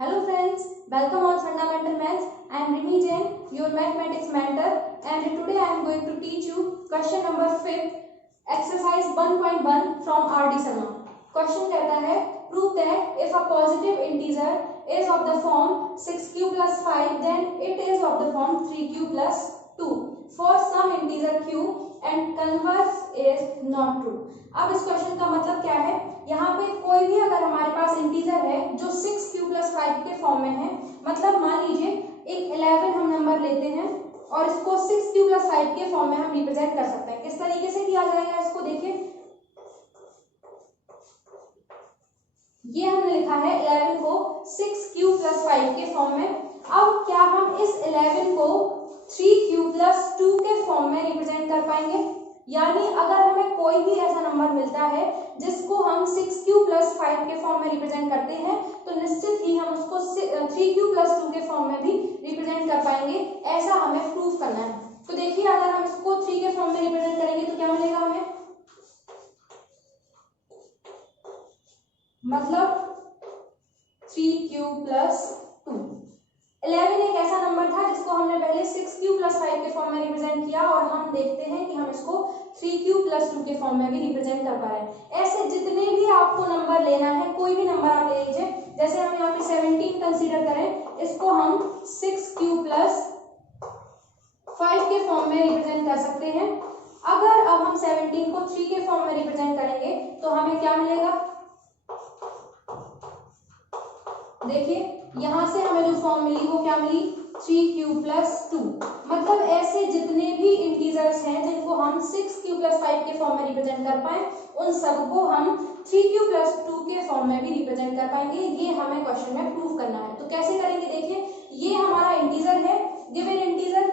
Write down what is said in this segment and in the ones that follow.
Hello friends, welcome on Fundamental Maths. I am Rimi Jain, your mathematics mentor, and today I am going to teach you question number 5, exercise 1.1 from R.D. Sharma. Question कहता है prove that if a positive integer is of the form 6q plus 5 then it is of the form 3q plus 2 for some integer q and converse is not true. अब इस question का मतलब क्या है, यहाँ पे कोई भी अगर हमारे पास इंटीजर है जो 6q plus 5 के फॉर्म में है, मतलब मान लीजिए एक 11 हम नंबर लेते हैं और इसको 6q plus 5 के फॉर्म में हम रिप्रेजेंट कर सकते हैं। किस तरीके से किया जाएगा इसको देखिए, ये हमने लिखा है 11 को 6q plus 5 के फॉर्म में। अब क्या हम इस 11 को 3q plus 2 के फॉर्म में रिप्रेजेंट कर पाएंगे? यानी अगर हमें कोई भी ऐसा नंबर मिलता है जिसको हम 6q plus 5 के फॉर्म में रिप्रेजेंट करते हैं तो निश्चित ही हम उसको 3q plus 2 के फॉर्म में भी रिप्रेजेंट कर पाएंगे, ऐसा हमें प्रूफ करना है। तो देखिए अगर हम इसको 3 के फॉर्म में रिप्रेजेंट करेंगे तो क्या मिलेगा हमें, मतलब 3q plus 2। 11 एक ऐसा नंबर था जिसको हमने पहले 6q plus 5 के फॉर्म में रिप्रेजेंट किया और हम देखते हैं कि हम इसको 3q plus 2 के फॉर्म में भी रिप्रेजेंट कर पा रहे हैं। ऐसे जितने भी आपको नंबर लेना है, कोई भी नंबर आप ले लीजिए, जैसे हम यहाँ पे 17 कंसीडर करें, इसको हम 6q plus 5 के फॉर्म में रिप्रेजेंट कर सकते हैं। अगर अब हम 17 को 3 के फॉर्म में रिप्रेजेंट करेंगे तो हमें क्या मिलेगा, देखिए यहां से हमें जो फॉर्म मिली वो क्या मिली, 3q plus 2। मतलब ऐसे जितने भी इंटीजर्स हैं जिनको हम 6q plus 5 के फॉर्म में रिप्रेजेंट कर पाए, उन सबको हम 3q plus 2 के फॉर्म में भी रिप्रेजेंट कर पाएंगे। ये हमें क्वेश्चन में प्रूव करना है। तो कैसे करेंगे, देखिए ये हमारा इंटीजर है, गिवन इंटीजर,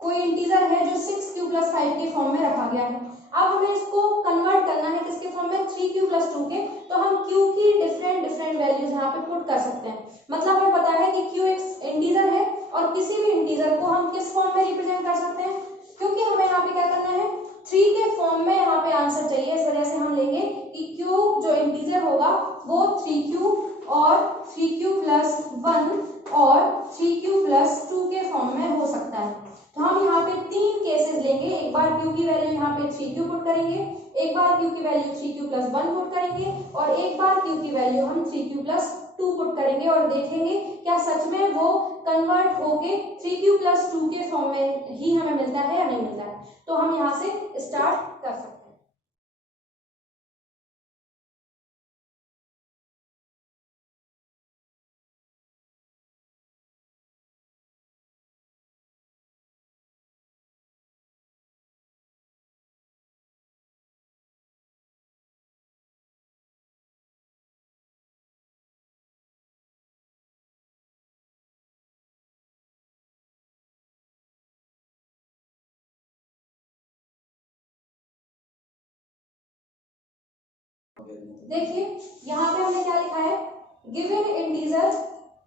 कोई इंटीजर है जो 6q plus 5 के फॉर्म में रखा गया है। अब हमें इसको कन्वर्ट करना है किसके फॉर्म में, 3q plus 2 के। तो हम q की डिफरेंट वैल्यूज यहाँ पे पुट कर सकते हैं। मतलब हमें पता है कि q एक इंटीजर है और किसी भी इंटीजर को हम किस फॉर्म में रिप्रेजेंट कर सकते हैं, क्योंकि हमें यहाँ पे क्या करना है, 3 के फॉर्म में यहाँ पे आंसर चाहिए। इस वजह से हम लेंगे कि q जो इंटीजर होगा वो 3q और 3q plus 1 और 3q plus 2 के फॉर्म में हो सकता है। तो हम यहाँ पे 3 केसेस लेंगे, एक बार q की वैल्यू यहाँ पे 3q पुट करेंगे, एक बार q की वैल्यू 3q plus 1 पुट करेंगे और एक बार q की वैल्यू हम 3q plus 2 पुट करेंगे और देखेंगे क्या सच में वो कन्वर्ट होके 3q plus 2 के फॉर्म में ही हमें मिलता है या नहीं मिलता है। तो हम यहाँ से स्टार्ट कर सकते हैं। देखिए यहाँ पे हमने क्या लिखा है, गिवन इंटीजर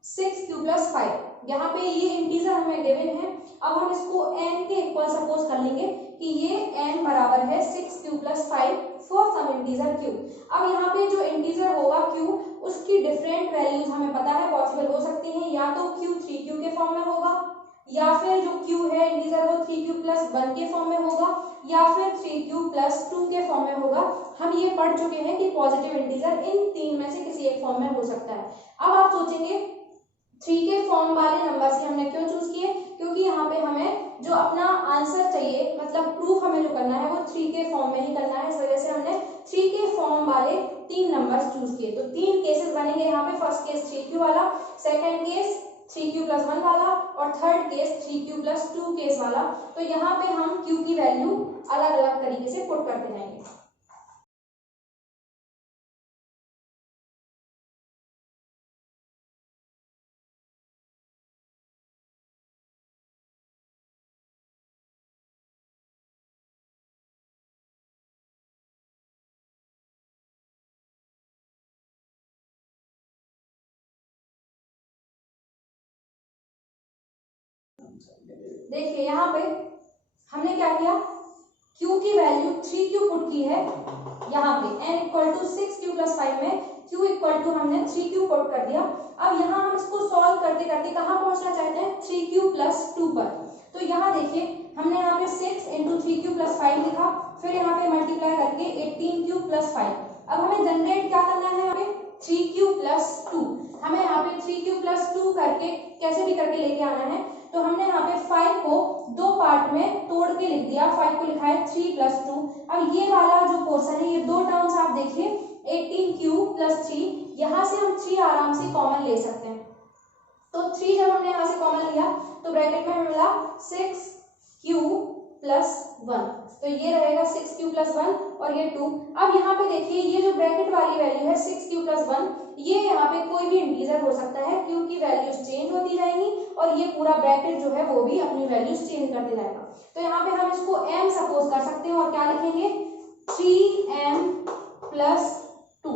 6q plus 5। यहाँ पे ये इंटीजर हमें गिवन है। अब हम इसको n के इक्वल सपोज कर लेंगे कि ये n बराबर है 6q plus 5 for some integer q। अब यहाँ पे जो इंटीजर होगा q, उसकी डिफरेंट वैल्यूज हमें पता है पॉसिबल हो सकती हैं, या तो q 3q के फॉर्म में होगा, या फिर जो q है इंटीजर वो 3q plus 1 के फॉर्म में होगा, या फिर 3q plus 2 के फॉर्म में होगा। हम ये पढ़ चुके हैं कि पॉजिटिव इंटीजर इन तीन में से किसी एक फॉर्म में हो सकता है। अब आप सोचेंगे 3 के फॉर्म वाले नंबर से हमने क्यों चूज किए, क्योंकि यहाँ पे हमें जो अपना आंसर चाहिए, मतलब प्रूफ हमें जो करना है वो 3 के फॉर्म में ही करना है। इस वजह से हमने 3 के फॉर्म वाले 3 नंबर्स चूज किए। तो 3 केसेस बनेंगे यहाँ पे, फर्स्ट केस 3q वाला, सेकंड केस 3q plus 1 वाला और third case 3q plus 2 case वाला। तो यहाँ पे हम q की वैल्यू अलग अलग तरीके से पुट करते जाएंगे। देखिए यहाँ पे हमने क्या किया, q की वैल्यू 3q पुट की है यहाँ पे, n equal to 6q plus 5 में q इक्वल इक्वल टू हमने 3q पुट कर दिया। अब यहाँ हम इसको सॉल्व करते करते कहाँ पहुंचना चाहते हैं, 3q प्लस 2 पर। तो यहाँ देखिए हमने यहाँ पे 6 इंटू 3q प्लस 5 लिखा, फिर यहाँ पे मल्टीप्लाई करके 18q प्लस 5। अब हमें जनरेट क्या करना है, यहाँ पे 3q प्लस 2। हमें यहाँ पे 3q प्लस 2 करके कैसे भी करके लेके आना है। तो हमने यहाँ पे 5 को दो पार्ट में तोड़ के लिख दिया, 5 को लिखा है 3 प्लस 2। अब ये वाला जो पोर्शन है, ये दो टर्म्स आप देखिए 18q प्लस 3, यहाँ से हम 3 आराम से कॉमन ले सकते हैं। तो 3 जब हमने यहाँ से कॉमन लिया तो ब्रैकेट में हमें मिला 6q प्लस 1, तो ये रहेगा 6q प्लस 1 और ये 2। अब यहाँ पे देखिए ये जो ब्रैकेट वाली वैल्यू है 6q प्लस 1, ये यहाँ पे कोई भी इंटीजर हो सकता है क्योंकि वैल्यूज चेंज होती जाएंगी और ये पूरा ब्रैकेट जो है वो भी अपनी वैल्यूज चेंज करते जाएगा। तो यहाँ पे हम इसको m सपोज कर सकते हैं और क्या लिखेंगे 3m plus 2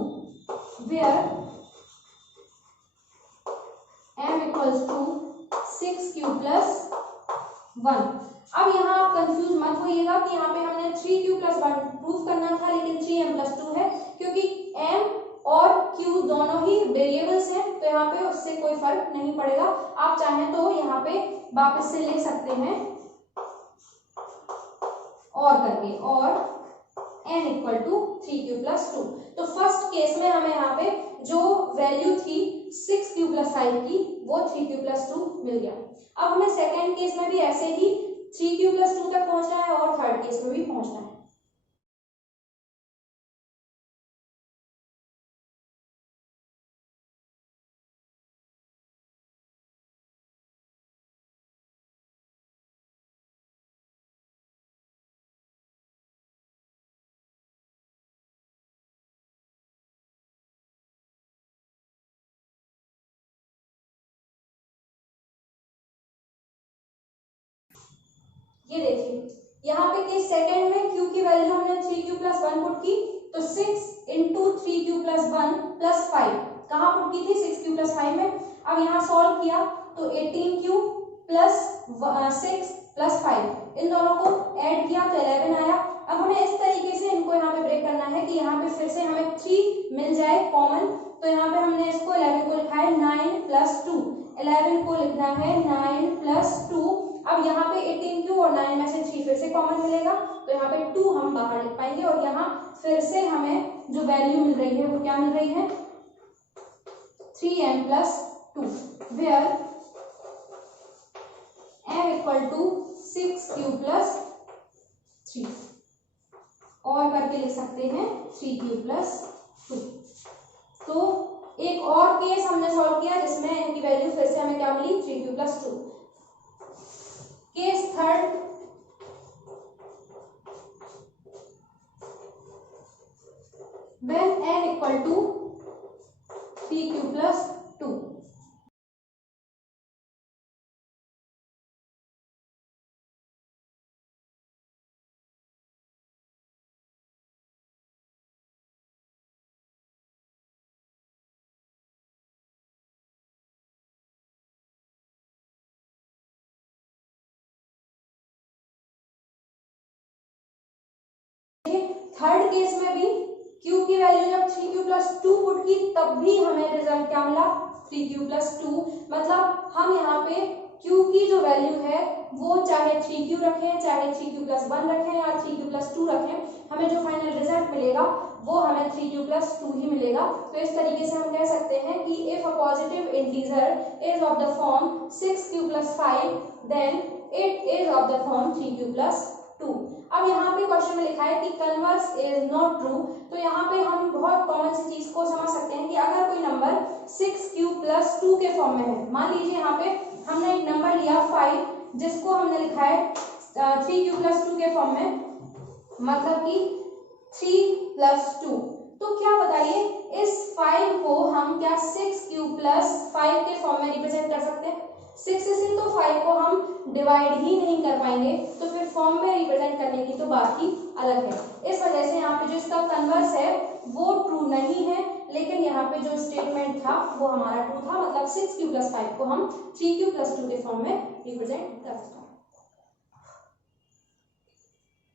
where m equals to 6q plus 1। अब यहाँ आप कंफ्यूज मत होइएगा कि यहाँ पे हमने 3q प्लस 1 प्रूव करना था लेकिन 3m प्लस 2 है, क्योंकि m और q दोनों ही वेरिएबल्स हैं, तो यहाँ पे उससे कोई फर्क नहीं पड़ेगा। आप चाहें तो यहाँ पे वापस से लिख सकते हैं और करके, और n equal to 3q plus 2। तो फर्स्ट केस में हमें यहाँ पे जो वैल्यू थी 6q प्लस 5 की वो 3q प्लस 2 मिल गया। अब हमें सेकेंड केस में भी ऐसे ही 3q प्लस 2 तक पहुंचना है और थर्ड केस में भी पहुंचना है। ये देखिए यहाँ पे केस सेकेंड में q की वैल्यू हमने 3q प्लस 1 पुट की, तो 6 इंटू 3q प्लस 1 प्लस 5 कहाँ पुट की थी, 6q प्लस 5 में। अब यहाँ सॉल्व किया तो 18q प्लस 6 प्लस 5 इन दोनों को ऐड किया तो 11 आया। अब हमें इस तरीके से इनको यहाँ पे ब्रेक करना है कि यहाँ पे फिर से हमें 3 मिल जाए कॉमन, तो यहाँ पे हमने इसको 11 को लिखा है 9 प्लस 2, 11 को लिखना है 9 प्लस 2। अब यहाँ पे 18q और 9 में से 3 फिर से कॉमन मिलेगा, तो यहाँ पे 2 हम बाहर लिख पाएंगे और यहाँ फिर से हमें जो वैल्यू मिल रही है वो क्या मिल रही है, 3m plus 2 where m equal to 6q plus 3, और करके लिख सकते हैं 3q प्लस 2। तो एक और केस हमने सॉल्व किया जिसमें इनकी वैल्यू फिर से हमें क्या मिली, 3q plus 2। Case third, when n equal to 3q plus 2। Third case में भी q की वैल्यू जब 3q प्लस 2 पुट की तब भी हमें रिजल्ट क्या मिला, 3q प्लस 2। मतलब हम यहाँ पे q की जो वैल्यू है वो चाहे 3q रखें, चाहे 3q प्लस 1 रखें या 3q प्लस 2 रखें, हमें जो फाइनल रिजल्ट मिलेगा वो हमें 3q प्लस 2 ही मिलेगा। तो इस तरीके से हम कह सकते हैं कि if a positive integer is of the form 6q plus 5 then it is of the form 3q plus 2। अब यहाँ पे क्वेश्चन में लिखा है कि कन्वर्स इज नॉट ट्रू, तो यहाँ पे हम बहुत कॉमन सी चीज को समझ सकते हैं कि अगर कोई नंबर 6q प्लस 2 के फॉर्म में है, मान लीजिए यहाँ पे हमने एक नंबर लिया 5 जिसको हमने लिखा है 3q प्लस 2 के फॉर्म में, मतलब कि 3 प्लस 2, तो क्या बताइए इस 5 को हम क्या 6q प्लस 5 के फॉर्म में रिप्रेजेंट कर सकते हैं। 6 से तो 5 को हम डिवाइड ही नहीं कर पाएंगे, तो फिर फॉर्म में रिप्रेजेंट करने की तो बात ही अलग है। इस वजह से यहाँ पे जो इसका कन्वर्स है वो ट्रू नहीं है, लेकिन यहाँ पे जो स्टेटमेंट था वो हमारा ट्रू था, मतलब 6q प्लस 5 को हम 3q प्लस 2 के फॉर्म में रिप्रेजेंट कर सकते हैं।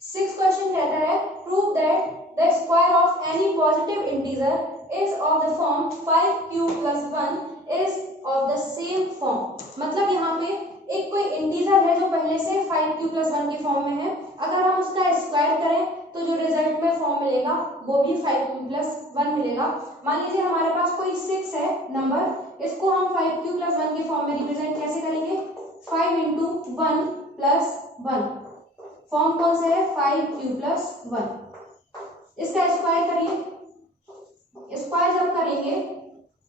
6th क्वेश्चन कहता है prove that the square of any positive integer is of the form 5q plus 1 is of the same form। मतलब यहाँ पे एक कोई इंटीजर है जो पहले से 5q plus 1 के फॉर्म में है, अगर हम उसका स्क्वायर करें तो जो रिजल्ट में फॉर्म मिलेगा वो भी 5q plus 1 मिलेगा। मान लीजिए हमारे पास कोई 6 है नंबर, इसको हम 5q plus 1 के फॉर्म में रिप्रेजेंट कैसे करेंगे, 5 into 1 plus 1। फॉर्म कौन सा है, 5q plus 1। इसका स्क्वायर करिए, स्क्वायर जब करेंगे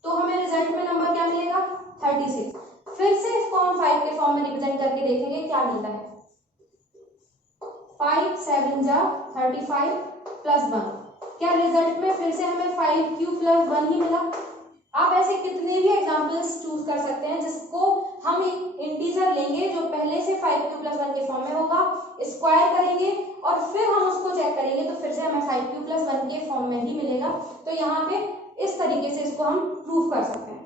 तो हमें रिजल्ट में नंबर क्या मिलेगा, 36। फिर से इसको हम 5 के फॉर्म में रिप्रेजेंट करके देखेंगे क्या मिलता है। 5 7 जा 35 प्लस 1, क्या रिजल्ट में फिर से हमें 5q plus 1 ही मिला। आप ऐसे कितने भी एग्जांपल्स चूज कर सकते हैं जिसको हम एक इंटीजर लेंगे जो पहले से 5q plus 1 के फॉर्म में होगा, स्क्वायर करेंगे और फिर हम उसको चेक करेंगे तो फिर से हमें 5q plus 1 के फॉर्म में ही मिलेगा। तो यहाँ पे इस तरीके से इसको हम प्रूव कर सकते हैं।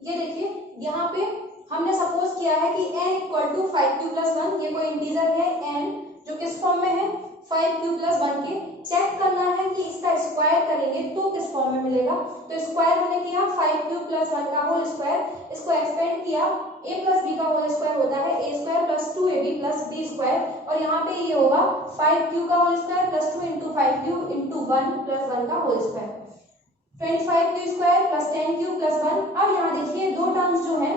ये देखिए यहाँ पे हमने सपोज किया है कि n equal to 5q plus 1, ये कोई इंटीजर है n जो किस फॉर्म में है, 5q plus 1 के। चेक करना है कि इसका स्क्वायर करेंगे तो किस फॉर्म में मिलेगा। तो स्क्वायर हमने किया 5q plus 1 का होल स्क्वायर, इसको एक्सपेंड किया, a plus b का होल स्क्वायर होता है a square plus 2ab plus b square, और यहाँ पे ये होगा 5q का whole square plus 2 into 5q into 1 plus 1 का whole square, 25q square plus 10q plus 1। अब यहाँ देखिए दो टर्म्स जो हैं,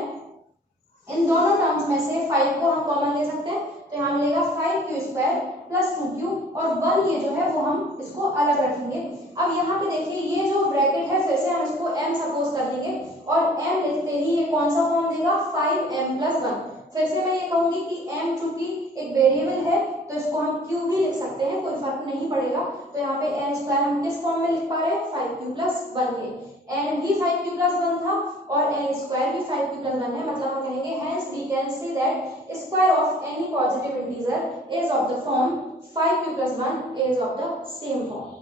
इन दोनों टर्म्स में से 5 को हम कॉमन ले सकते हैं, तो यहाँ मिलेगा 5q स्क्वायर प्लस 2q और 1 ये जो है वो हम इसको अलग रखेंगे। अब यहाँ पे देखिए ये जो ब्रैकेट है फिर से हम इसको m सपोज कर देंगे और m लिखते ही ये कौन सा फॉर्म देगा, 5m plus 1। फिर से मैं ये कहूंगी कि m चूंकि एक वेरिएबल है तो इसको हम q भी लिख सकते हैं, कोई फर्क नहीं पड़ेगा। तो यहाँ पे n स्क्वायर हम किस फॉर्म में लिख पा रहे हैं, 5q plus 1 के। n भी 5q plus 1 था और n स्क्वायर भी 5q plus 1 है, मतलब हम कहेंगे hence we can say that square of any positive integer is of the form 5q plus 1 is of the same form।